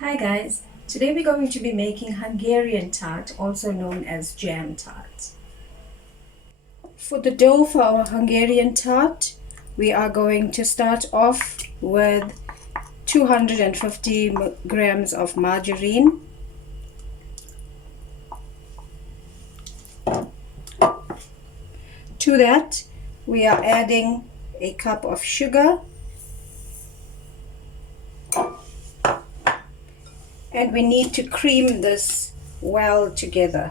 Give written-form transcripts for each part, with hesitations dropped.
Hi guys, today we're going to be making Hungarian tart, also known as jam tart. For the dough for our Hungarian tart, we are going to start off with 250 grams of margarine, to that we are adding a cup of sugar, and we need to cream this well together.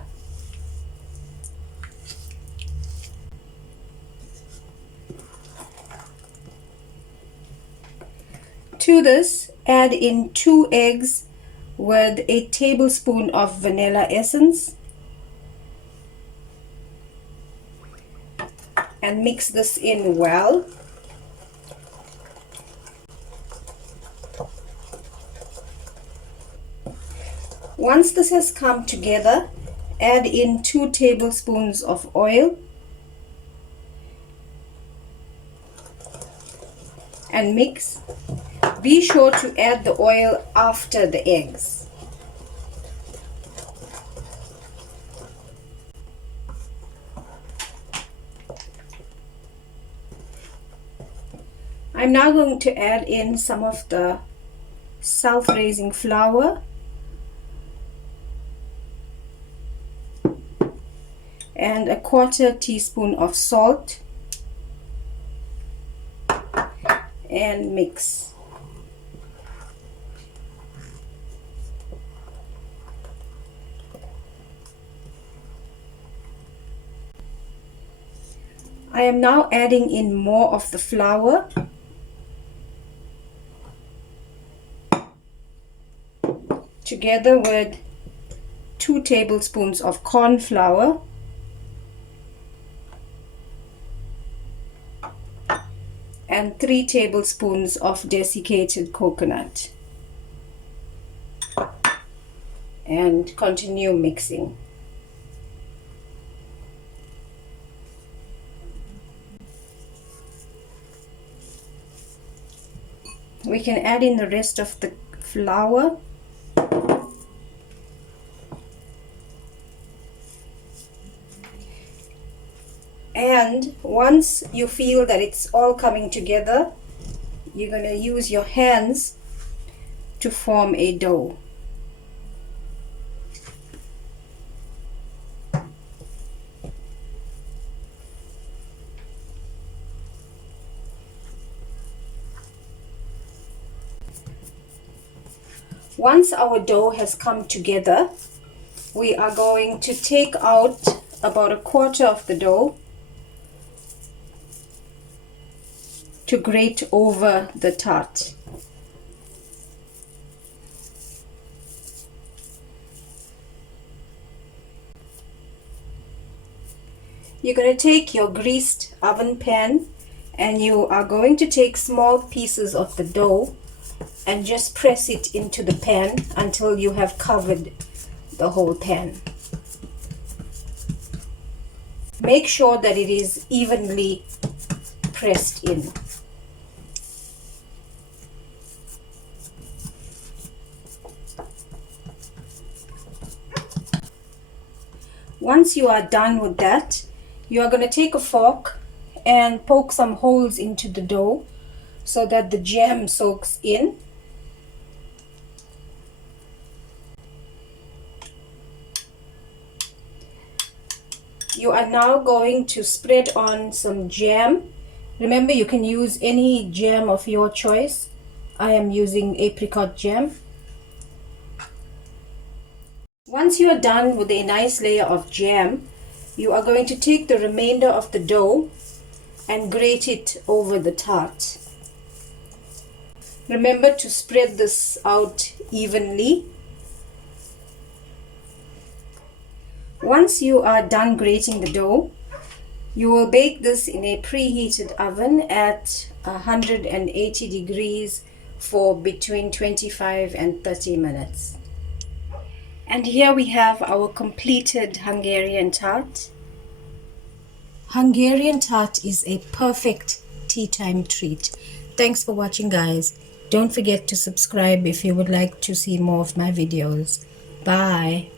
To this, add in 2 eggs with a tablespoon of vanilla essence and mix this in well. Once this has come together, add in 2 tablespoons of oil and mix. Be sure to add the oil after the eggs. I'm now going to add in some of the self-raising flour and a 1/4 teaspoon of salt and mix. I am now adding in more of the flour together with 2 tablespoons of corn flour and 3 tablespoons of desiccated coconut, and continue mixing. We can add in the rest of the flour and once you feel that it's all coming together, you're going to use your hands to form a dough. Once our dough has come together, we are going to take out about 1/4 of the dough to grate over the tart. You're going to take your greased oven pan and you are going to take small pieces of the dough and just press it into the pan until you have covered the whole pan. Make sure that it is evenly pressed in. Once you are done with that, you are going to take a fork and poke some holes into the dough so that the jam soaks in. You are now going to spread on some jam. Remember, you can use any jam of your choice. I am using apricot jam. Once you are done with a nice layer of jam, you are going to take the remainder of the dough and grate it over the tart. Remember to spread this out evenly. Once you are done grating the dough, you will bake this in a preheated oven at 180 degrees for between 25 and 30 minutes. And here we have our completed Hungarian tart. Hungarian tart is a perfect tea time treat. Thanks for watching, guys. Don't forget to subscribe if you would like to see more of my videos. Bye.